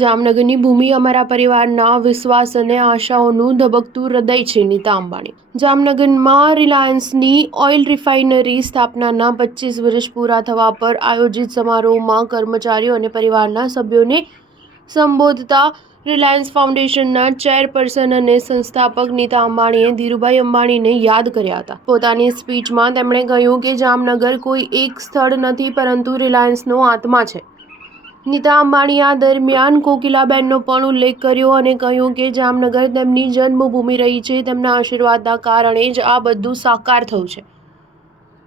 જામનગરની ભૂમિ અમારા પરિવારના વિશ્વાસ અને આશાઓનું ધબકતું હૃદય છે. નીતા અંબાણી. જામનગરમાં રિલાયન્સની ઓઇલ રિફાઇનરી સ્થાપનાના 25 વર્ષ પૂરા થવા પર આયોજિત સમારોહમાં કર્મચારીઓ અને પરિવારના સભ્યોને સંબોધતા રિલાયન્સ ફાઉન્ડેશનના ચેરપર્સન અને સંસ્થાપક નીતા અંબાણીએ ધીરુભાઈ અંબાણીને યાદ કર્યા હતા. પોતાની સ્પીચમાં તેમણે કહ્યું કે જામનગર કોઈ એક સ્થળ નથી, પરંતુ રિલાયન્સનો આત્મા છે. નીતા અંબાણીએ આ દરમિયાન કોકિલાબેનનો પણ ઉલ્લેખ કર્યો અને કહ્યું કે જામનગર તેમની જન્મભૂમિ રહી છે. તેમના આશીર્વાદના કારણે જ આ બધું સાકાર થયું છે.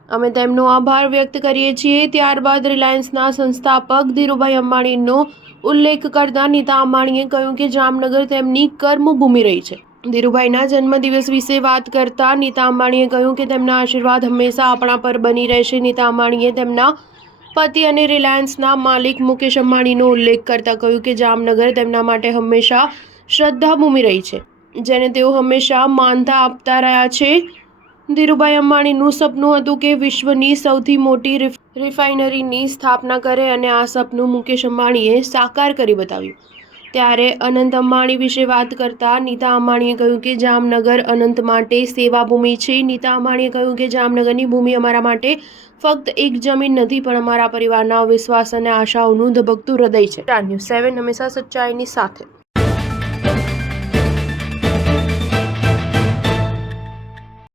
અમે તેમનો આભાર વ્યક્ત કરીએ છીએ. ત્યારબાદ રિલાયન્સના સંસ્થાપક ધીરુભાઈ અંબાણીનો ઉલ્લેખ કરતા નીતા અંબાણીએ કહ્યું કે જામનગર તેમની કર્મભૂમિ રહી છે. ધીરુભાઈના જન્મદિવસ વિશે વાત કરતા નીતા અંબાણીએ કહ્યું કે તેમના આશીર્વાદ હંમેશા આપણા પર બની રહેશે. નીતા અંબાણીએ તેમના પતિ અને રિલાયન્સના માલિક મુકેશ અંબાણીનો ઉલ્લેખ કરતા કહ્યું કે જામનગર તેમના માટે હંમેશા શ્રદ્ધાભૂમિ રહી છે, જેને તેઓ હંમેશા માનતા આપતા રહ્યા છે. ધીરુભાઈ અંબાણીનું સપનું હતું કે વિશ્વની સૌથી મોટી રિફાઇનરીની સ્થાપના કરે અને આ સપનું મુકેશ અંબાણીએ સાકાર કરી બતાવ્યું. ત્યારે અનંત અંબાણી વિશે વાત કરતા નીતા અંબાણીએ કહ્યું કે જામનગર અનંત માટે સેવાભૂમિ છે. નીતા અંબાણીએ કહ્યું કે જામનગરની ભૂમિ અમારા માટે ફક્ત એક જમીન નથી, પણ અમારા પરિવારના વિશ્વાસ અને આશાઓનું ધબકતું હૃદય છે. સ્ટાર ન્યૂઝ 7 હંમેશા સચ્ચાઈની સાથે.